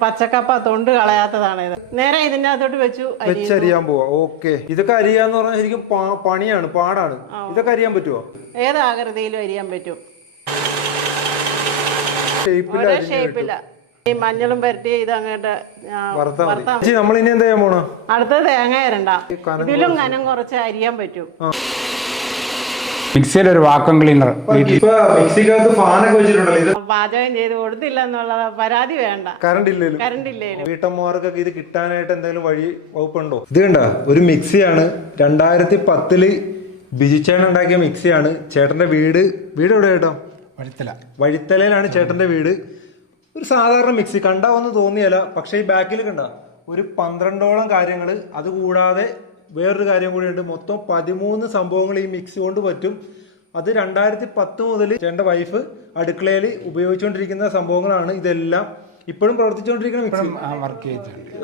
പച്ചക്കപ്പ തൊണ്ട് കളയാത്തതാണ് ഇത്. നേരെ ഇതിന്റെ അകത്തോട്ട് വെച്ചരിയാൻ പോവാ. ഓക്കെ, ഇതൊക്കെ അരിയാന്ന് പറഞ്ഞാൽ ശരിക്കും പണിയാണ്, പാടാണ്. ഇതൊക്കെ അരിയാൻ പറ്റുമോ? ഏത് ആകൃതിയിലും അരിയാൻ പറ്റും. ഷേപ്പില്ല. ഈ മഞ്ഞളും പരട്ടി ഇത് അങ്ങോട്ട് നമ്മൾ ഇനി എന്താ ചെയ്യാൻ പോണോ? അടുത്തത് തേങ്ങ ഇരണ്ടാം. ഇതിലും കനം കുറച്ച് അരിയാൻ പറ്റും. മിക്സിയിൽ ഒരു വാക്വം ക്ലീനർ പാചകം ചെയ്ത് കൊടുത്തില്ല എന്നുള്ള പരാതി വേണ്ട. കറണ്ട് ഇല്ലേലും വീട്ടമ്മമാർക്കൊക്കെ ഇത് കിട്ടാനായിട്ട് എന്തെങ്കിലും വഴി വകുപ്പുണ്ടോ? ഇത് കണ്ട ഒരു മിക്സിയാണ്. 2010 ബിജുച്ചേട്ടൻ ഉണ്ടാക്കിയ മിക്സിയാണ്. ചേട്ടന്റെ വീട് എവിടെ കേട്ടോ? വഴിത്തലയിലാണ് ചേട്ടന്റെ വീട്. ഒരു സാധാരണ മിക്സി കണ്ടാ ഒന്നും തോന്നിയല്ല. പക്ഷെ ഈ ബാക്കിൽ കണ്ട ഒരു 12ഓളം കാര്യങ്ങള്, അതുകൂടാതെ വേറൊരു കാര്യം കൂടി ഉണ്ട്. മൊത്തം 13 സംഭവങ്ങൾ ഈ മിക്സി കൊണ്ട് പറ്റും. അത് 2010 മുതൽ ചേട്ടന്റെ വൈഫ് അടുക്കളയിൽ ഉപയോഗിച്ചുകൊണ്ടിരിക്കുന്ന സംഭവങ്ങളാണ്. ഇതെല്ലാം ഇപ്പോഴും പ്രവർത്തിച്ചുകൊണ്ടിരിക്കുന്ന മിക്സി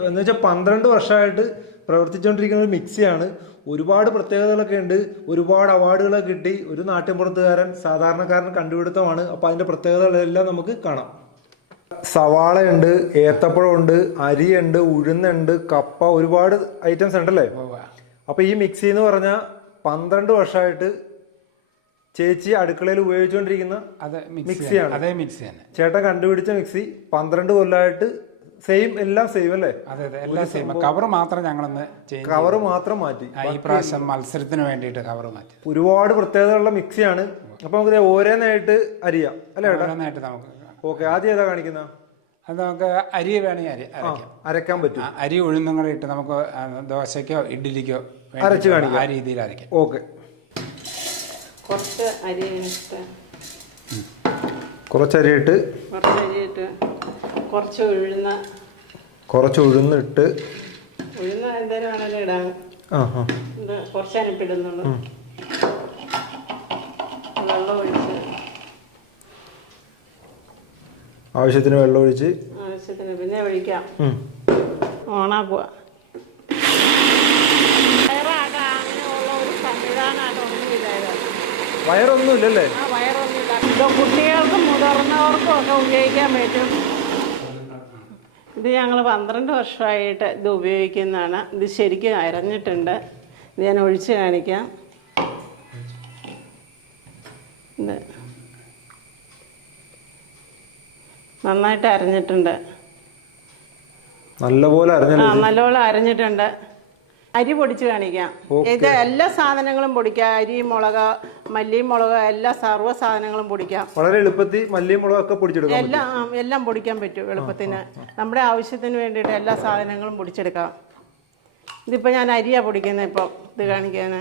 എന്ന് വെച്ചാൽ 12 വർഷമായിട്ട് പ്രവർത്തിച്ചുകൊണ്ടിരിക്കുന്ന ഒരു മിക്സിയാണ്. ഒരുപാട് പ്രത്യേകതകളൊക്കെ ഉണ്ട്. ഒരുപാട് അവാർഡുകളൊക്കെ കിട്ടി. ഒരു നാട്ടിൻപുറത്തുകാരൻ സാധാരണക്കാരൻ കണ്ടുപിടുത്തമാണ്. അപ്പൊ അതിന്റെ പ്രത്യേകതകളെല്ലാം നമുക്ക് കാണാം. സവാളയുണ്ട്, ഏത്തപ്പഴമുണ്ട്, അരിയുണ്ട്, ഉഴുന്നുണ്ട്, കപ്പ, ഒരുപാട് ഐറ്റംസ് ഉണ്ടല്ലേ. അപ്പൊ ഈ മിക്സി എന്ന് പറഞ്ഞാൽ 12 വർഷമായിട്ട് ചേച്ചി അടുക്കളയിൽ ഉപയോഗിച്ചുകൊണ്ടിരിക്കുന്ന മിക്സിയാണ്. അതേ മിക്സി ചേട്ടൻ കണ്ടുപിടിച്ച മിക്സി 12 കൊല്ലമായിട്ട് എല്ലാം സെയിം അല്ലേ? കവർ മാത്രം ഞങ്ങളൊന്ന് കവർ മാത്രം മാറ്റി. ഈ പ്രാവശ്യം മത്സരത്തിന് വേണ്ടിയിട്ട് കവർ മാറ്റി. ഒരുപാട് പ്രത്യേകതകളുള്ള മിക്സിയാണ്. അപ്പൊ നമുക്ക് ഓരോന്നായിട്ട് അരിയാം അല്ലേ? ഓരോന്നായിട്ട് നമുക്ക്. ഓക്കെ, ആദ്യം ഏതാ കാണിക്കുന്ന? അത് നമുക്ക് അരി വേണമെങ്കിൽ അരയ്ക്കാൻ പറ്റും. അരി ഉഴുന്നും കൂടെ ഇട്ട് നമുക്ക് ദോശയ്ക്കോ ഇഡ്ഡലിക്കോ അരച്ച് കാണിക്കാം. ആ രീതിയിൽ അരയ്ക്കാം. ഓക്കെ, കുറച്ച് അരിയിട്ട് കുറച്ച് ഉഴുന്നിട്ട് എന്തായാലും ആണല്ലോ ഇടാൻ. കുറച്ച് അരിപ്പിടുന്നുള്ളൂ. വെള്ളം ഒഴിച്ച് ആവശ്യത്തിന് വെള്ളം ഒഴിച്ച് പിന്നെ ഒഴിക്കാം. ഓണാക്കുക. വയറൊന്നുമില്ലല്ലേ? വയറൊന്നുമില്ല. ഇത് കുട്ടികൾക്കും മുതിർന്നവർക്കും ഒക്കെ ഉപയോഗിക്കാൻ പറ്റും. ഇത് ഞങ്ങൾ 12 വർഷമായിട്ട് ഇത് ഉപയോഗിക്കുന്നതാണ്. ഇത് ശരിക്കും അരഞ്ഞിട്ടുണ്ട്. ഇത് ഞാൻ ഒഴിച്ച് കാണിക്കാം. ഇത് നന്നായിട്ട് അരഞ്ഞിട്ടുണ്ട്. നല്ലപോലെ അരഞ്ഞിട്ടുണ്ട്. അരി പൊടിച്ച് കാണിക്കാം. ഇത് എല്ലാ സാധനങ്ങളും പൊടിക്കാം. അരി, മുളക്, മല്ലി, മുളക്, എല്ലാ സർവ്വ സാധനങ്ങളും പൊടിക്കാം. വളരെ എളുപ്പത്തിൽ മല്ലിയും മുളകൊക്കെ പൊടിച്ചെടുക്കാം. എല്ലാം പൊടിക്കാൻ പറ്റും എളുപ്പത്തിന്. നമ്മുടെ ആവശ്യത്തിന് വേണ്ടിയിട്ട് എല്ലാ സാധനങ്ങളും പൊടിച്ചെടുക്കാം. ഇതിപ്പോൾ ഞാൻ അരിയാണ് പൊടിക്കുന്നത്. ഇപ്പോൾ ഇത് കാണിക്കാൻ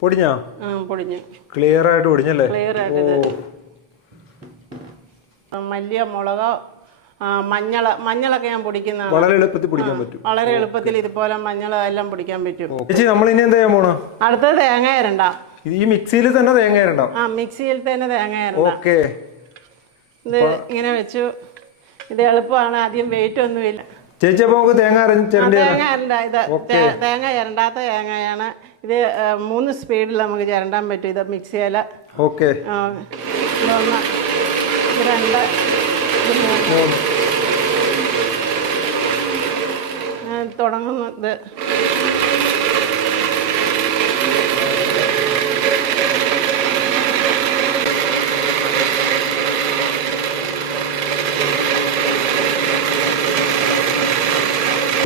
പൊടിഞ്ഞു ക്ലിയർ ആയിട്ട് പൊടിഞ്ഞല്ലേ? മല്ലിയ, മുളക്, മഞ്ഞളൊക്കെ ഞാൻ പൊടിക്കുന്നതാണ്. വളരെ എളുപ്പത്തിൽ പൊടിക്കാൻ പറ്റും. വളരെ എളുപ്പത്തിൽ ഇതുപോലെ മഞ്ഞൾ എല്ലാം പൊടിക്കാൻ പറ്റും. നമ്മൾ ഇനി എന്താ ചെയ്യാൻ പോണോ? അടുത്തത് തേങ്ങ ഇരണ്ടാം. ഈ മിക്സിയിൽ തന്നെ തേങ്ങ ഇരണ്ടാം? മിക്സിയിൽ തന്നെ തേങ്ങ ഇരണ്ടാം. ഇത് ഇങ്ങനെ വെച്ചു. ഇത് എളുപ്പമാണ്. അധികം വെയിറ്റ് ഒന്നുമില്ല. ചേച്ചി അപ്പൊ നമുക്ക് തേങ്ങ തേങ്ങ ഇരണ്ടാത്ത തേങ്ങയാണ്. ഇത് 3 സ്പീഡിൽ നമുക്ക് ചിരണ്ടാൻ പറ്റും. ഇത് മിക്സിയിൽ. ഓക്കെ, ഇതൊന്ന്, ഇത് 2, ഇത് 3 തുടങ്ങുന്നത്.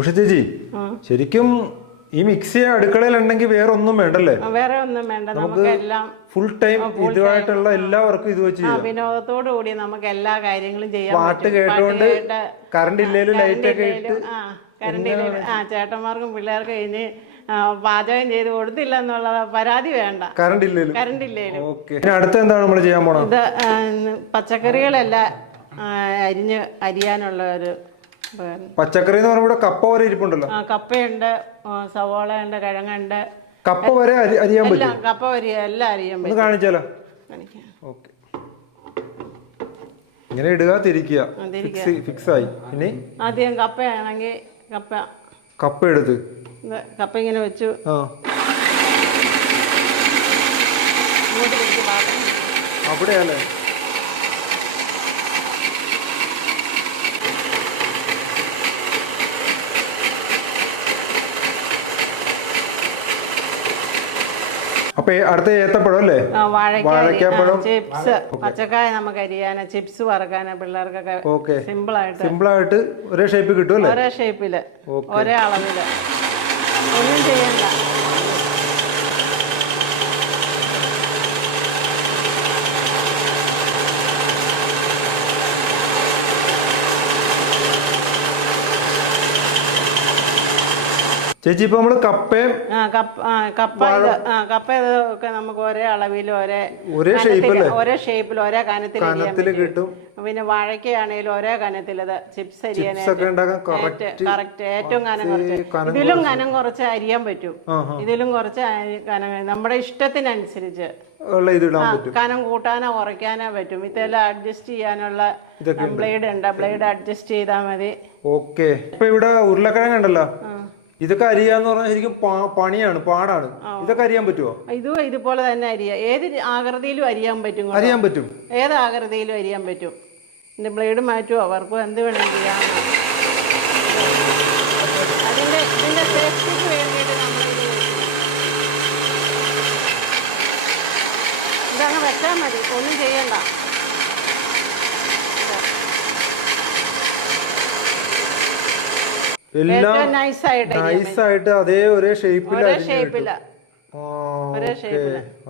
ചേച്ചി ശരിക്കും ഈ മിക്സി അടുക്കളയിൽ ഉണ്ടെങ്കിൽ വേറെ ഒന്നും വേണ്ടല്ലേ? വേറെ ഒന്നും വേണ്ട. നമുക്ക് എല്ലാം ഫുൾ ടൈം ഇതുമായിട്ടുള്ള എല്ലാവർക്കും ഇത് വെച്ച് ചെയ്യാം. വിനോദത്തോടു കൂടി നമുക്ക് എല്ലാ കാര്യങ്ങളും ചെയ്യാം. പാട്ട് കേട്ടോണ്ട് കറണ്ട് ഇല്ലേലും ലൈറ്റ് ഒക്കെ ഇട്ട് കറണ്ട് ഇല്ലേലും ചേട്ടന്മാർക്കും പിള്ളേർക്കും ഇനി പാചകം ചെയ്ത് കൊടുത്തില്ല എന്നുള്ള പരാതി വേണ്ട. കറണ്ട് ഇല്ലേലും. ഓക്കെ, അടുത്ത എന്താണ് നമ്മൾ ചെയ്യാൻ പോണത്? ഇത് പച്ചക്കറികളെല്ലാം അരിയാനുള്ള ഒരു പച്ചക്കറി എന്ന് പറയുമ്പോൾ കപ്പ വരെ ഇരിപ്പുണ്ടല്ലോ. കപ്പയുണ്ട്, സവോളയുണ്ട്, കിഴങ്ങുണ്ട്. കപ്പ വരെ അരിയാൻ പറ്റും? കപ്പ വരെ എല്ലാം അരിയാൻ പറ്റും. കാണിച്ചാലോ? ഓക്കെ, ഇങ്ങനെ ഇടുക, തിരിക്കുക, ഫിക്സ് ആയി. ഇനി ആദ്യം കപ്പയാണെങ്കിൽ കപ്പ എടുത്ത് കപ്പ ഇങ്ങനെ വെച്ചു. ഇങ്ങോട്ട് പിടിച്ച് പാത്രം അവിടെയല്ലേ? അപ്പൊ അടുത്ത ഏത്തപ്പഴം അല്ലേ? വാഴക്കാപ്പഴം, ചിപ്സ്, പച്ചക്കായ നമുക്ക് അരിയാന, ചിപ്സ് വറക്കാന, പിള്ളേർക്കൊക്കെ സിമ്പിൾ ആയിട്ട് ഒരേ ഷേപ്പിൽ കിട്ടും അല്ലേ? ഒരേ ഷേപ്പില് ഒരേ അളവില്, ഒന്നും ചെയ്യണ്ട. ചേച്ചി ഇപ്പൊ നമ്മള് കപ്പയും കപ്പ ഇതൊക്കെ നമുക്ക് ഒരേ അളവിൽ ഒരേ ഷേപ്പിൽ ഒരേ കനത്തിൽ കിട്ടും. പിന്നെ വാഴയ്ക്കാണേലും ഒരേ കനത്തിൽ ചിപ്സ് കറക്റ്റ് ഏറ്റവും കനം കുറച്ച്, ഇതിലും കനം കുറച്ച് അരിയാൻ പറ്റും, ഇതിലും കുറച്ച് കനം നമ്മുടെ ഇഷ്ടത്തിനനുസരിച്ച് കനം കൂട്ടാനോ കുറയ്ക്കാനോ പറ്റും. ഇതെല്ലാം അഡ്ജസ്റ്റ് ചെയ്യാനുള്ള ബ്ലേഡ് ഉണ്ട്, ബ്ലേഡ് അഡ്ജസ്റ്റ് ചെയ്താൽ മതി. ഓക്കെ. ഇപ്പൊ ഇവിടെ ഉരുളക്കിഴങ്ങ് ഉണ്ടല്ലോ, ഇതൊക്കെ അരിയാന്ന് പറഞ്ഞാൽ ശരിക്കും പണിയാണ്, പാടാണ്. ഇതൊക്കെ അരിയാൻ പറ്റുമോ? ഇതുപോലെ തന്നെ അരിയാം, ഏത് ആകൃതിയിലും അരിയാൻ പറ്റും. ഏത് ആകൃതിയിലും അരിയാൻ പറ്റും. ഇതിന്റെ ബ്ലേഡ് മാറ്റുമോ അവർക്കും എന്ത് വേണമെങ്കിൽ ചെയ്യാം. ഇതിന്റെ സേഫ്റ്റിക്ക് വേണ്ടിയിട്ട് നമ്മൾ ഇതങ്ങ് വെച്ചാൽ മതി, ഒന്നും ചെയ്യണ്ട. നൈസായിട്ട് അതേ ഒരേ ഷേപ്പില്.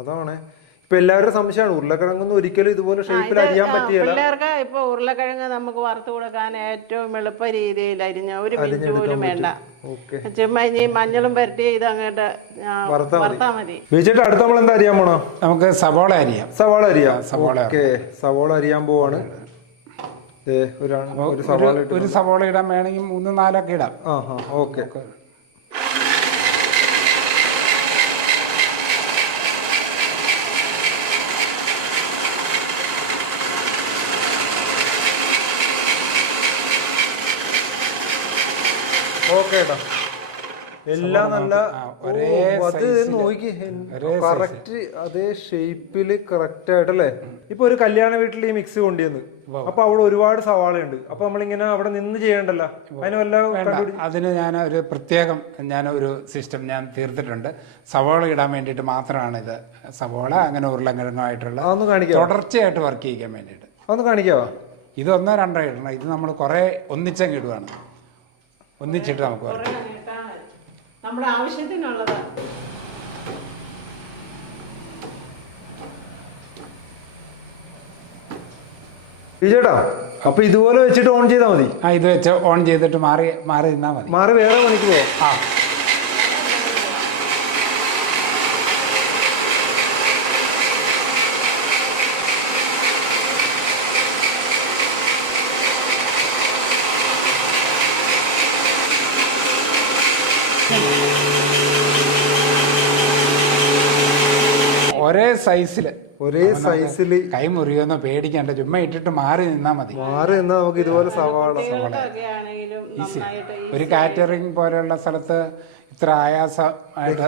അതാണ് ഇപ്പൊ എല്ലാവരുടെ സംശയമാണ്, ഉരുളക്കിഴങ്ങൊന്നും ഒരിക്കലും ഇതുപോലെ ഷേപ്പിൽ അരിയാൻ പറ്റില്ല. പിള്ളേർക്ക് ഇപ്പൊ ഉരുളക്കിഴങ്ങ് നമുക്ക് വറുത്ത് കൊടുക്കാൻ ഏറ്റവും എളുപ്പ രീതിയിൽ അരിഞ്ഞ, ഒരു മിനിറ്റ് പോലും വേണ്ട. ചുമ്മാ ഇനി മഞ്ഞളും പരട്ടി ഇത് അങ്ങോട്ട് വറുത്താ മതി. അടുത്ത നമ്മൾ എന്താ അരിയാൻ പോണോ? നമുക്ക് സവാള അരിയാം. സവാള അരിയാൻ പോവാണ്. ഒരു സവാള ഇടാൻ വേണമെങ്കിൽ 3-4 ഇടാം. ഓക്കെ. കേട്ടോ, എല്ലാം നല്ല നോക്കി കറക്റ്റ് അതേ ഷേപ്പില് കറക്റ്റ് ആയിട്ടല്ലേ. ഇപ്പൊ ഒരു കല്യാണ വീട്ടിൽ ഈ മിക്സി കൊണ്ടുവന്ന്, അപ്പൊ അവിടെ ഒരുപാട് സവാളയുണ്ട്. അപ്പൊ നമ്മളിങ്ങനെ അവിടെ നിന്ന് ചെയ്യണ്ടല്ലോ, അതിന് വല്ല അതിന് ഞാൻ ഒരു പ്രത്യേകം ഒരു സിസ്റ്റം ഞാൻ തീർത്തിട്ടുണ്ട്. സവാള ഇടാൻ വേണ്ടിയിട്ട് മാത്രമാണ് ഇത്. സവാള അങ്ങനെ ഉരുളക്കിഴങ്ങായിട്ടുള്ള തുടർച്ചയായിട്ട് വർക്ക് ചെയ്യിക്കാൻ വേണ്ടിയിട്ട്. അതൊന്ന് കാണിക്കാവോ? ഇത് 1-2 ഇടണം. ഇത് നമ്മൾ കുറെ ഒന്നിച്ചങ്ങ് ഇടുവാണ്, ഒന്നിച്ചിട്ട് നമുക്ക് നമ്മുടെ ആവശ്യത്തിനുള്ളത്. ചേട്ടാ, അപ്പൊ ഇതുപോലെ വെച്ചിട്ട് ഓൺ ചെയ്താൽ മതി. ഇത് വെച്ച് ഓൺ ചെയ്തിട്ട് മാറി നിന്നാ മതി. മാറി വേറെ പണിക്ക് പോവാം. ഒരേ സൈസില് കൈ മുറിയൊന്നും പേടിക്കണ്ട, ചുമ്മാ ഇട്ടിട്ട് മാറി നിന്നാ മതി. നമുക്ക് ഇതുപോലെ സവാള ഒരു കാറ്ററിംഗ് പോലെയുള്ള സ്ഥലത്ത് ഇത്ര ആയാസമായിട്ട്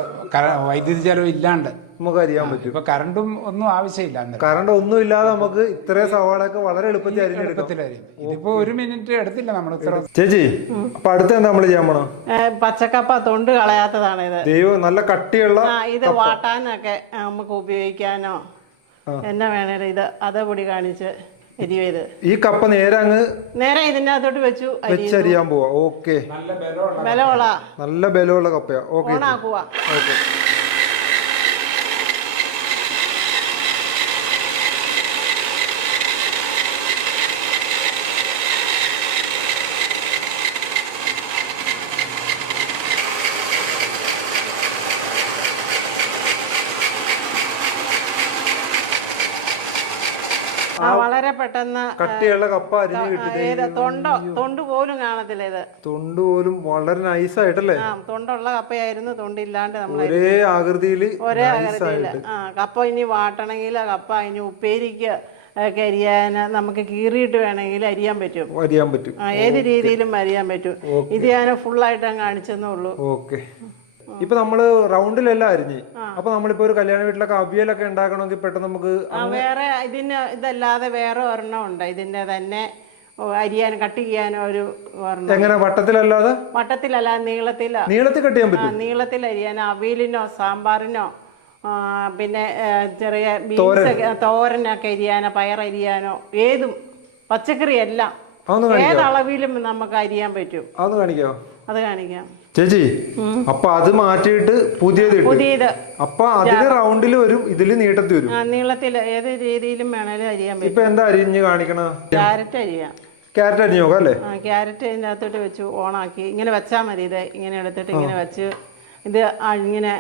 വൈദ്യുതി ചെലവ് ഇല്ലാണ്ട് നമുക്ക് അറിയാൻ പറ്റും. ഇപ്പൊ കറണ്ടും ഒന്നും ആവശ്യമില്ല. കറണ്ട് ഒന്നും ഇല്ലാതെ നമുക്ക് ഇത്രയും സവാളൊക്കെ വളരെ എളുപ്പത്തിൽ ഇതിപ്പോ 1 മിനിറ്റ് എടുത്തില്ല നമ്മൾ. ചേച്ചി, അപ്പൊ അടുത്ത എന്താ നമ്മള് ചെയ്യാൻ പോണോ? പച്ചക്കപ്പ തൊണ്ട് കളയാത്തതാണ് ഇത്. ദൈവം, നല്ല കട്ടിയുള്ള ഇത് വാട്ടാനൊക്കെ നമുക്ക് ഉപയോഗിക്കാനോ എന്നാ വേണേലും ഇത് അതപൊടി കാണിച്ച് എരിയത്. ഈ കപ്പ നേരെ ഇതിന്റെ അകത്തോട്ട് വെച്ചരിയാൻ പോവാ. ഓക്കെ. നല്ല ബലമുള്ള കപ്പയാ. ഓണാക്കുക. ഓക്കെ. വളരെ പെട്ടെന്ന് കട്ടിയുള്ള കപ്പ അരിഞ്ഞ് കിട്ടി. തൊണ്ട് പോലും കാണത്തില്ല. ഇത് തൊണ്ട് പോലും വളരെ നൈസായിട്ടല്ലേ? തൊണ്ടുള്ള കപ്പയായിരുന്നു, തൊണ്ടില്ലാണ്ട് നമ്മൾ ഒരേ ആകൃതിയില്. കപ്പ ഇനി വാട്ടണമെങ്കിൽ കപ്പ ഇനി ഉപ്പേരിക്ക് ഒക്കെ അരിയാൻ നമുക്ക് കീറിയിട്ട് വേണമെങ്കിൽ അരിയാൻ പറ്റും. ഏത് രീതിയിലും അരിയാൻ പറ്റും. ഇത് ഞാൻ ഫുള്ളായിട്ട് അങ്ങ് കാണിച്ചെന്നേ ഉള്ളൂ. ഓക്കെ. ഇപ്പൊ നമ്മള് റൗണ്ടിലെല്ലാം അരിഞ്ഞ് അപ്പൊ നമ്മളിപ്പോ ഒരു കല്യാണ വീട്ടിലൊക്കെ അവിയലൊക്കെ ഉണ്ടാക്കണമെങ്കിൽ പെട്ടെന്ന് നമുക്ക് വേറെ ഇതല്ലാതെ വേറെ ഒരെണ്ണം ഉണ്ട് ഇതിന്റെ തന്നെ അരിയാനും കട്ട് ചെയ്യാനോ ഒരു ഒരെണ്ണം. എങ്ങനെ വട്ടത്തിലല്ലാതെ? വട്ടത്തിലല്ലാതെ നീളത്തിൽ കട്ട് ചെയ്യാൻ പറ്റും. നീളത്തിൽ അരിയാനോ അവിയലിനോ സാമ്പാറിനോ പിന്നെ ചെറിയ ബീൻസ് തോരനൊക്കെ അരിയാനോ പയറരിയാനോ ഏതും പച്ചക്കറി എല്ലാം ഏതളവിലും നമുക്ക് അരിയാൻ പറ്റും. അതൊന്ന് കാണിക്കാമോ? അത് കാണിക്കാം ചേച്ചി. അപ്പൊ അത് മാറ്റിയിട്ട് പുതിയത് അപ്പൊ അതില് റൗണ്ടിൽ വരും, ഇതില് നീട്ടത്തിൽ വരും. നീളത്തിൽ ഏത് രീതിയിലും വേണേലും അരിയാൻ പറ്റും. ഇപ്പൊ എന്താ അരിഞ്ഞ് കാണിക്കണ? ക്യാരറ്റ് അരിയാം. ക്യാരറ്റ് അരിഞ്ഞ് നോക്കാം അല്ലേ? ക്യാരറ്റ് ഇതിൻ്റെ അകത്തോട്ട് വെച്ച് ഓണാക്കി ഇങ്ങനെ വെച്ചാൽ മതി. ഇത് ഇങ്ങനെ എടുത്തിട്ട് ഇങ്ങനെ വെച്ച് ഇത് ഇങ്ങനെ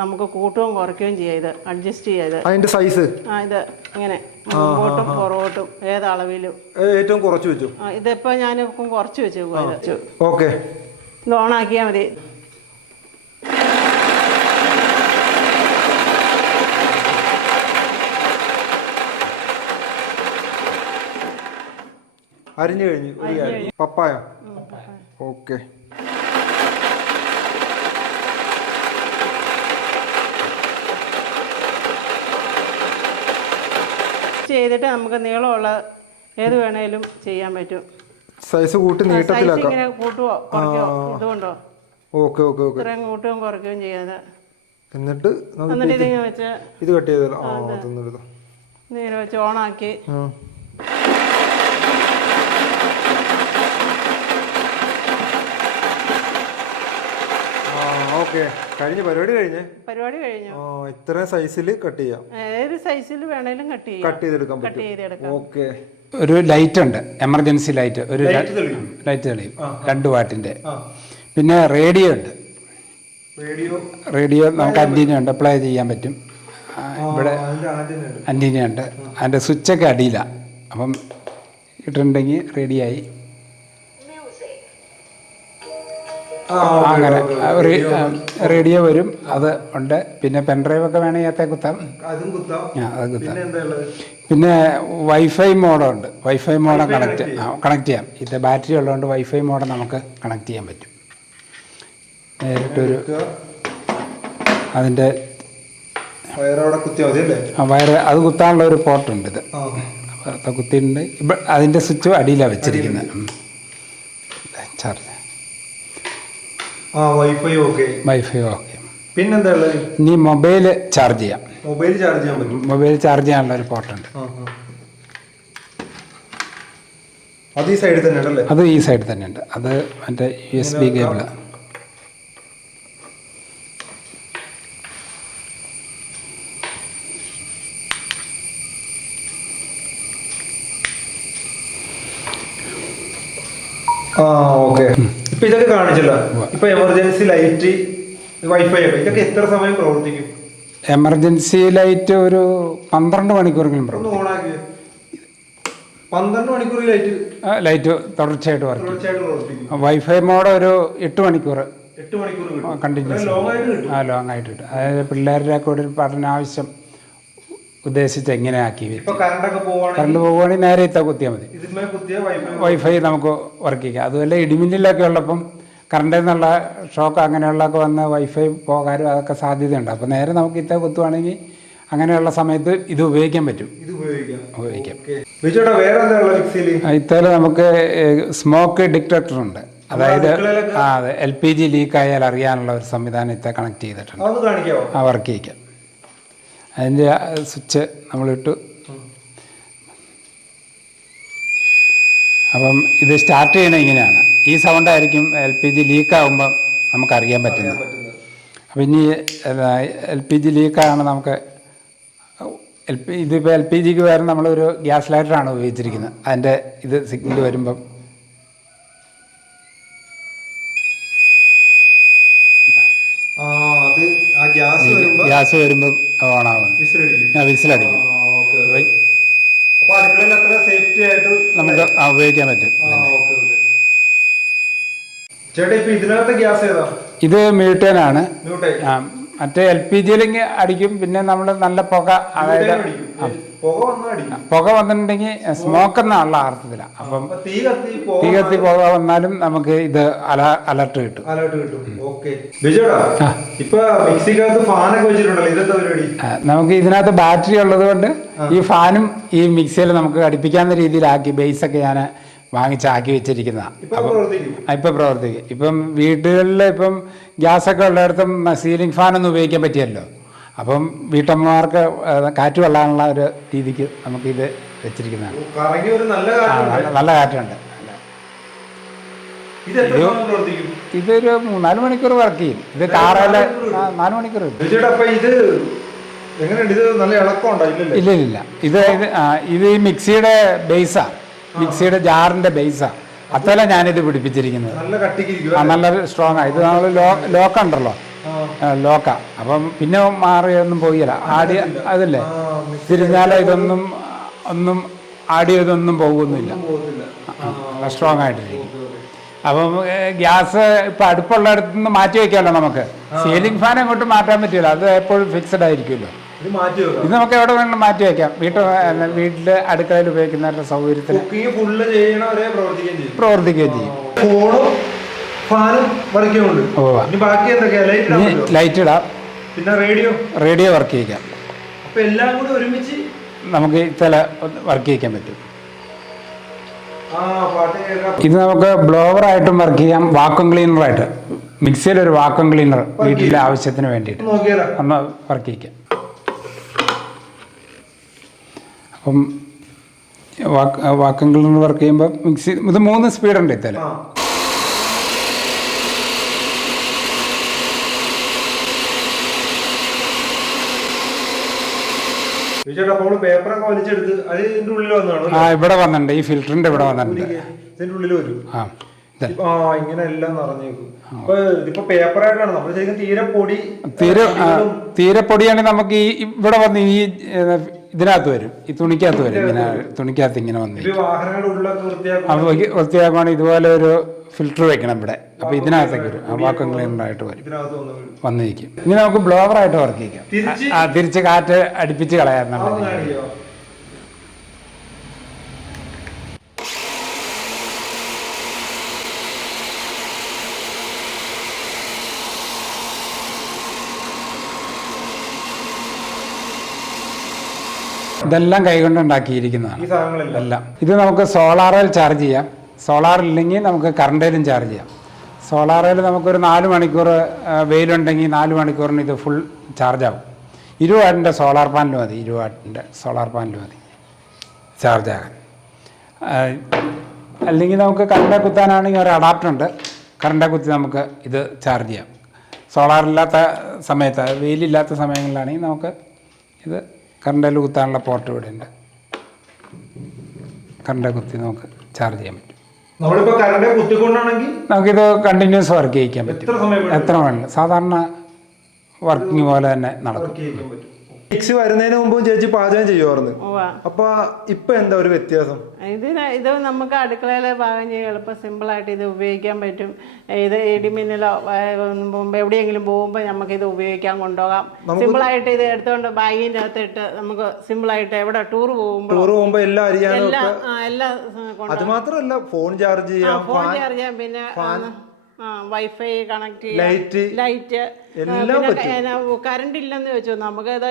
നമുക്ക് കൂട്ടുകയും കുറയ്ക്കുകയും ചെയ്യാം. ഇത് അഡ്ജസ്റ്റ് ചെയ്യാം. ഇത് അതിന്റെ സൈസ് ഇത് ഇങ്ങനെ മുമ്പോട്ടും പുറകോട്ടും ഏതളവിലും ഏറ്റവും കുറച്ച് വെച്ചു. ഇതിപ്പോ ഞാൻ കുറച്ച് വെച്ചു. ഓക്കെ, ഇത് ഓണാക്കിയാൽ മതി. അരിഞ്ഞു കഴിഞ്ഞു. പപ്പായ. ഓക്കെ, ചെയ്തിട്ട് നമുക്ക് നീളമുള്ള ഏത് വേണേലും ചെയ്യാൻ പറ്റും. സൈസ് കൂട്ടി നീട്ടത്തിലാക്കാം. ഇങ്ങനെ കൂട്ടുവോ കുറയ്ക്കോ ഇതുകൊണ്ടോ? Okay okay okay. ഇത്രയും കൂട്ടുകയും കുറയ്ക്കുകയും ചെയ്യാതെ എന്നിട്ട് ഇതിങ്ങനെ വെച്ച് ഇത് കട്ട് ചെയ്തല്ലോ. ഇങ്ങനെ വെച്ച് ഓണാക്കി പരിപാടി കഴിഞ്ഞു. ഇത്ര സൈസിൽ കട്ട് ചെയ്യാം. ഏത് സൈസിൽ വേണേലും കട്ട് ചെയ്തെടുക്കാം. ഓക്കെ. ഒരു ലൈറ്റ് ഉണ്ട്, എമർജൻസി ലൈറ്റ്. ഒരു ലൈറ്റ് തെളിയും 2 വാട്ടിന്റെ. പിന്നെ റേഡിയോ ഉണ്ട്. റേഡിയോ നമുക്ക് ആന്റീന ഉണ്ട്, അപ്ലൈ ചെയ്യാൻ പറ്റും. ഇവിടെ ആന്റീന ഉണ്ട്. അതിന്റെ സ്വിച്ചൊക്കെ അടിയിലാണ്. അപ്പം ഇട്ടിട്ടുണ്ടെങ്കിൽ റെഡിയായി. അങ്ങനെ റേഡിയോ വരും, അത് ഉണ്ട്. പിന്നെ പെൻഡ്രൈവ് ഒക്കെ വേണമെങ്കിൽ അകത്തെ കുത്താം. അത് കുത്താം. പിന്നെ വൈഫൈ മോഡുണ്ട്. വൈഫൈ മോഡം കണക്ട് ചെയ്യാം. ഇത് ബാറ്ററി ഉള്ളതുകൊണ്ട് വൈഫൈ മോഡം നമുക്ക് കണക്ട് ചെയ്യാൻ പറ്റും. നേരിട്ടൊരു അതിൻ്റെ വയറ് അത് കുത്താനുള്ള ഒരു പോർട്ടുണ്ട്. ഇത് അത് കുത്തിയിട്ടുണ്ട്. അതിൻ്റെ സ്വിച്ച് അടിയിലാണ് വെച്ചിരിക്കുന്നത്. Charge wifi okay. പിന്നെന്താ ഉള്ളത്? ഇനി മൊബൈൽ ചാർജ് ചെയ്യാം. മൊബൈൽ ചാർജ് ചെയ്യാനുള്ള ഒരു പോർട്ടുണ്ട്. അത് ഈ സൈഡിൽ തന്നെ. അത് ഈ സൈഡിൽ തന്നെ ഉണ്ട്. അത് മറ്റേ USB കേബിള്. ഓക്കെ. ഇപ്പൊ ഇതൊക്കെ കാണിച്ചല്ലോ. ഇപ്പൊ എമർജൻസി ലൈറ്റ്, വൈഫൈ ഒക്കെ ഇതൊക്കെ എത്ര സമയം പ്രവർത്തിക്കും? എമർജൻസി ലൈറ്റ് ഒരു 12 മണിക്കൂറെങ്കിലും പ്രവർത്തിക്കും. 12 മണിക്കൂർ ലൈറ്റ് തുടർച്ചയായിട്ട് പ്രവർത്തിക്കും. വൈഫൈ മോഡ് ഒരു 8 മണിക്കൂർ കണ്ടിന്യൂസ്. ലോങ് ആയിട്ട് കിട്ടും. അതായത് പിള്ളേരുടെ കൂടെ ഒരു പഠന ആവശ്യം ഉദ്ദേശിച്ച് എങ്ങനെ ആക്കി. കറണ്ട് പോവുകയാണെങ്കിൽ നേരെ ഇത്ത കുത്തിയാൽ മതി. വൈഫൈ നമുക്ക് വർക്ക് ചെയ്യാം. അതുമല്ല ഇടിമിന്നലൊക്കെ ഉള്ളപ്പം കറണ്ടിൽ നിന്നുള്ള ഷോക്ക് അങ്ങനെയുള്ളതൊക്കെ വന്ന് വൈഫൈ പോകാനും അതൊക്കെ സാധ്യതയുണ്ട്. അപ്പോൾ നേരെ നമുക്ക് ഇത്ത കുത്തുവാണെങ്കിൽ അങ്ങനെയുള്ള സമയത്ത് ഇത് ഉപയോഗിക്കാൻ പറ്റും. ഉപയോഗിക്കാം. ഇത്തേല് നമുക്ക് സ്മോക്ക് ഡിറ്റക്ടർ ഉണ്ട്. അതായത് അതെ, LPG ലീക്ക് ആയാൽ അറിയാനുള്ള ഒരു സംവിധാനം ഇത്ത കണക്ട് ചെയ്തിട്ടുണ്ട്. വർക്ക് ചെയ്യിക്കാം. അതിൻ്റെ സ്വിച്ച് നമ്മളിട്ടു. അപ്പം ഇത് സ്റ്റാർട്ട് ചെയ്യണത് ഇങ്ങനെയാണ്. ഈ സൗണ്ടായിരിക്കും LPG ലീക്കാകുമ്പം നമുക്കറിയാൻ പറ്റുന്നത്. അപ്പം ഇനി LPG ലീക്കാണ് നമുക്ക് ഇതിപ്പോൾ LPGക്ക് പകരം നമ്മളൊരു ഗ്യാസ് ലൈറ്ററാണ് ഉപയോഗിച്ചിരിക്കുന്നത്. അതിൻ്റെ ഇത് സിഗ്നൽ വരുമ്പം ഗ്യാസ് വരുമ്പം ഓണാവും. വിസിലടിക്കും. നമുക്ക് ഉപയോഗിക്കാൻ പറ്റും. ഇത് മ്യൂട്ടേനാണ്. മറ്റേ LPG അടിക്കും. പിന്നെ നമ്മൾ നല്ല പുക, അതായത് പുക വന്നിട്ടുണ്ടെങ്കിൽ സ്മോക്ക് എന്നുള്ള അർത്ഥത്തിലാണ്. അപ്പം തീ കത്തി പുക വന്നാലും നമുക്ക് ഇത് അലർട്ട് കിട്ടും. നമുക്ക് ഇതിനകത്ത് ബാറ്ററി ഉള്ളത് കൊണ്ട് ഈ ഫാനും ഈ മിക്സിയിൽ നമുക്ക് ഘടിപ്പിക്കാവുന്ന രീതിയിലാക്കി ബേസൊക്കെ ഞാൻ വാങ്ങിച്ചാക്കി വെച്ചിരിക്കുന്നതാണ്. ഇപ്പം പ്രവർത്തിക്കും. ഇപ്പം വീടുകളിൽ ഇപ്പം ഗ്യാസൊക്കെ ഉള്ളിടത്തും സീലിംഗ് ഫാനൊന്നും ഉപയോഗിക്കാൻ പറ്റിയല്ലോ. അപ്പം വീട്ടമ്മമാർക്ക് കാറ്റ് കൊള്ളാനുള്ള ഒരു രീതിക്ക് നമുക്കിത് വെച്ചിരിക്കുന്നതാണ്. നല്ല കാറ്റുണ്ട്. ഇതൊരു 4 മണിക്കൂർ വർക്ക് ചെയ്യും. ഇത് കാറയില് 4 മണിക്കൂർ. ഇല്ല ഇത് ഈ മിക്സിയുടെ ബേസാണ്, മിക്സിയുടെ ജാറിന്റെ ബേസാണ്. അതല്ല ഞാനിത് പിടിപ്പിച്ചിരിക്കുന്നത്. നല്ല സ്ട്രോങ് ആണ്. ഇത് നമ്മൾ ലോക്ക ഉണ്ടല്ലോ, ലോക്ക. അപ്പം പിന്നെ മാറിയൊന്നും പോയില്ല. ആടിയ അതല്ലേ തിരിഞ്ഞാലോ ഒന്നും ആടിയതൊന്നും പോകുന്നില്ല. സ്ട്രോങ് ആയിട്ടിരിക്കും. അപ്പം ഗ്യാസ് ഇപ്പം അടുപ്പുള്ളിടത്ത് നിന്ന് മാറ്റി വയ്ക്കാമല്ലോ നമുക്ക്. സീലിംഗ് ഫാൻ അങ്ങോട്ട് മാറ്റാൻ പറ്റില്ല, അത് എപ്പോഴും ഫിക്സഡ് ആയിരിക്കുമല്ലോ. ഇത് നമുക്ക് എവിടെ വേണമെങ്കിലും മാറ്റി വയ്ക്കാം. വീട്ടില് അടുക്കളയിൽ ഉപയോഗിക്കുന്നവരുടെ സൗകര്യത്തിന് പ്രവർത്തിക്കുകയും ചെയ്യും. ലൈറ്റ് ഇടാം, പിന്നെ റേഡിയോ വർക്ക് ചെയ്യിക്കാം. നമുക്ക് ചില വർക്ക് ചെയ്യിക്കാൻ പറ്റും. ഇത് നമുക്ക് ബ്ലോവറായിട്ടും വർക്ക് ചെയ്യാം, വാക്വം ക്ലീനറായിട്ട്. മിക്സിയിലൊരു വാക്വം ക്ലീനർ വീട്ടിലെ ആവശ്യത്തിന് വേണ്ടിയിട്ട് ഒന്ന് വർക്ക് ചെയ്യിക്കാം. അപ്പം വാക്വം ക്ലീനർ വർക്ക് ചെയ്യുമ്പോൾ മിക്സി ഇത് 3 സ്പീഡുണ്ട് ഇത്തല. ഇവിടെ വന്നിട്ടുണ്ട്, ഈ ഫിൽറ്ററിന്റെ ഇവിടെ വന്നിട്ടുണ്ട്. തീരെ പൊടിയാണെങ്കിൽ നമുക്ക് ഈ ഇവിടെ വന്ന് ഈ ഇതിനകത്ത് വരും, ഈ തുണിക്കകത്ത് വരും. ഇങ്ങനെ തുണിക്കകത്ത് ഇങ്ങനെ വന്ന് വൃത്തിയാക്കുവാണെങ്കിൽ ഇതുപോലെ ഒരു ഫിൽറ്റർ വെക്കണം ഇവിടെ. അപ്പൊ ഇതിനകത്തേക്ക് വരും, വാക്വം ക്ലീനറായിട്ട് വരും, വന്നിരിക്കും. ഇനി നമുക്ക് ബ്ലോവറായിട്ട് വർക്ക് ചെയ്യാം. തിരിച്ച് കാറ്റ് അടുപ്പിച്ച് കളയാറുണ്ട്. ഇതെല്ലാം കൈകൊണ്ട് ഉണ്ടാക്കിയിരിക്കുന്നതാണ് എല്ലാം. ഇത് നമുക്ക് സോളാറിൽ ചാർജ് ചെയ്യാം. സോളാർ ഇല്ലെങ്കിൽ നമുക്ക് കറണ്ടിലും ചാർജ് ചെയ്യാം. സോളാറിൽ നമുക്കൊരു 4 മണിക്കൂർ വെയിലുണ്ടെങ്കിൽ 4 മണിക്കൂറിന് ഇത് ഫുൾ ചാർജ് ആവും. 20 വാട്ടിൻ്റെ സോളാർ പാനൽ മതി. 20 വാട്ടിൻ്റെ സോളാർ പാനൽ മതി ചാർജ് ആകാൻ. അല്ലെങ്കിൽ നമുക്ക് കറണ്ടെ കുത്താനാണെങ്കിൽ ഒരു അഡാപ്റ്റർ ഉണ്ട്, കറണ്ടെ കുത്തി നമുക്ക് ഇത് ചാർജ് ചെയ്യാം. സോളാറില്ലാത്ത സമയത്ത്, വെയിലില്ലാത്ത സമയങ്ങളിലാണെങ്കിൽ നമുക്ക് ഇത് കറണ്ടിൽ കുത്താനുള്ള പോർട്ട് ഇവിടെ ഉണ്ട്. കറണ്ടെ കുത്തി നമുക്ക് ചാർജ് ചെയ്യാൻ പറ്റും. നമുക്കിത് കണ്ടിന്യൂസ് വർക്ക് ചെയ്യിക്കാൻ പറ്റും. എത്ര വേണം, സാധാരണ വർക്കിംഗ് പോലെ തന്നെ നടക്കും. മിക്സി വരുന്നതിന് മുമ്പും ചേച്ചി പാചകം ചെയ്യുമായിരുന്നു. അപ്പൊ ഇപ്പൊ എന്താ ഒരു വ്യത്യാസം? ഇത് നമുക്ക് അടുക്കളയിലെ പാകം ചെയ്യാൻ എളുപ്പം സിമ്പിളായിട്ട് ഇത് ഉപയോഗിക്കാൻ പറ്റും. ഇത് ഇടിമിന്നലോ എവിടെയെങ്കിലും പോകുമ്പോൾ നമുക്ക് ഇത് ഉപയോഗിക്കാൻ കൊണ്ടുപോകാം. സിമ്പിളായിട്ട് ഇത് എടുത്തുകൊണ്ട് ബാഗിൻ്റെ അകത്തിട്ട് നമുക്ക് സിമ്പിളായിട്ട് എവിടെ ടൂർ പോകുമ്പോൾ എല്ലാം അറിയാനും എല്ലാം. അത് മാത്രമല്ല, ഫോൺ ചാർജ് ചെയ്യാം, പിന്നെ വൈഫൈ കണക്ട് ചെയ്യാം, ലൈറ്റ് കറണ്ട് ഇല്ലെന്ന് വെച്ചു നമുക്കത്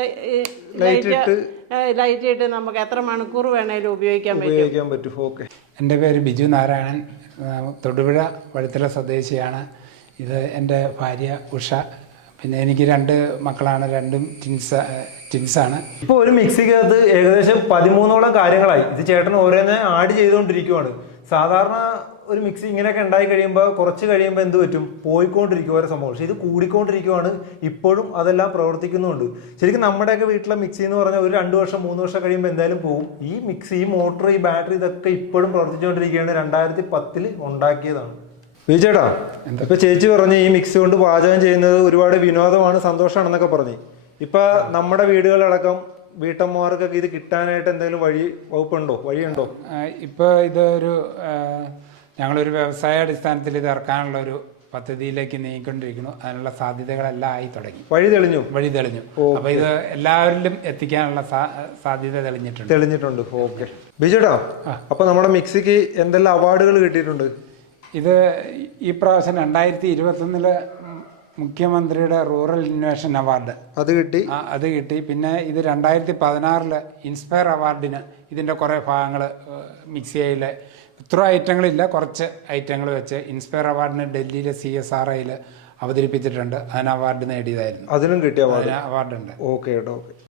ലൈറ്റ് ഇട്ട് നമുക്ക് എത്ര മണിക്കൂർ വേണേലും ഉപയോഗിക്കാൻ പറ്റും. എൻ്റെ പേര് ബിജു നാരായണൻ, തൊടുപുഴ വഴുത്തല സ്വദേശിയാണ്. ഇത് എൻ്റെ ഭാര്യ ഉഷ. പിന്നെ എനിക്ക് 2 മക്കളാണ്, 2ഉം ടിൻസാണ്. ഇപ്പോൾ ഒരു മിക്സിക്കകത്ത് ഏകദേശം 13ഓളം കാര്യങ്ങളായി. ഇത് ചേട്ടൻ ഓരോന്നെ ആഡ് ചെയ്തുകൊണ്ടിരിക്കുവാണ്. സാധാരണ ഒരു മിക്സി ഇങ്ങനെയൊക്കെ ഉണ്ടായി കഴിയുമ്പോൾ കുറച്ച് കഴിയുമ്പോൾ എന്ത് പറ്റും, പോയിക്കൊണ്ടിരിക്കും ഓരോ സംഭവം. പക്ഷെ ഇത് കൂടിക്കൊണ്ടിരിക്കുവാണ്. ഇപ്പോഴും അതെല്ലാം പ്രവർത്തിക്കുന്നുണ്ട്. ശരിക്കും നമ്മുടെയൊക്കെ വീട്ടിലെ മിക്സി എന്ന് പറഞ്ഞാൽ ഒരു 2 വർഷം 3 വർഷം കഴിയുമ്പോൾ എന്തായാലും പോകും. ഈ മിക്സി, ഈ മോട്ടർ, ഈ ബാറ്ററി ഇതൊക്കെ ഇപ്പോഴും പ്രവർത്തിച്ചുകൊണ്ടിരിക്കുകയാണ്. 2010 ഉണ്ടാക്കിയതാണ്. ചേട്ടാ, ഇപ്പൊ ചേച്ചി പറഞ്ഞ് ഈ മിക്സി കൊണ്ട് പാചകം ചെയ്യുന്നത് ഒരുപാട് വിനോദമാണ്, സന്തോഷമാണെന്നൊക്കെ പറഞ്ഞു. ഇപ്പൊ നമ്മുടെ വീടുകളടക്കം വീട്ടമ്മമാർക്കൊക്കെ ഇത് കിട്ടാനായിട്ട് എന്തെങ്കിലും വഴിയുണ്ടോ? ഇപ്പോൾ ഇതൊരു ഞങ്ങളൊരു വ്യവസായ അടിസ്ഥാനത്തിൽ ഇത് ഇറക്കാനുള്ള ഒരു പദ്ധതിയിലേക്ക് നീങ്ങിക്കൊണ്ടിരിക്കുന്നു. അതിനുള്ള സാധ്യതകളെല്ലാം ആയി തുടങ്ങി, വഴി തെളിഞ്ഞു. അപ്പൊ ഇത് എല്ലാവരിലും എത്തിക്കാനുള്ള സാധ്യത തെളിഞ്ഞിട്ടുണ്ട്. ഓക്കെ ബിജുട്ടാ, അപ്പൊ നമ്മുടെ മിക്സിക്ക് എന്തെല്ലാം അവാർഡുകൾ കിട്ടിയിട്ടുണ്ട്? ഇത് ഈ പ്രാവശ്യം 2021 മുഖ്യമന്ത്രിയുടെ റൂറൽ ഇന്നോവേഷൻ അവാർഡ് അത് കിട്ടി. പിന്നെ ഇത് 2016 ഇൻസ്പയർ അവാർഡിന് ഇതിൻ്റെ കുറേ ഭാഗങ്ങൾ മിക്സിയയിലെ ഇത്ര ഐറ്റങ്ങളില്ല, കുറച്ച് ഐറ്റങ്ങൾ വെച്ച് ഇൻസ്പയർ അവാർഡിന് ഡൽഹിയിലെ CSRIയിൽ അവതരിപ്പിച്ചിട്ടുണ്ട്. അതിന് അവാർഡ് നേടിയതായിരുന്നു. അതിനും കിട്ടിയ അവാർഡുണ്ട്. ഓക്കെ കേട്ടോ.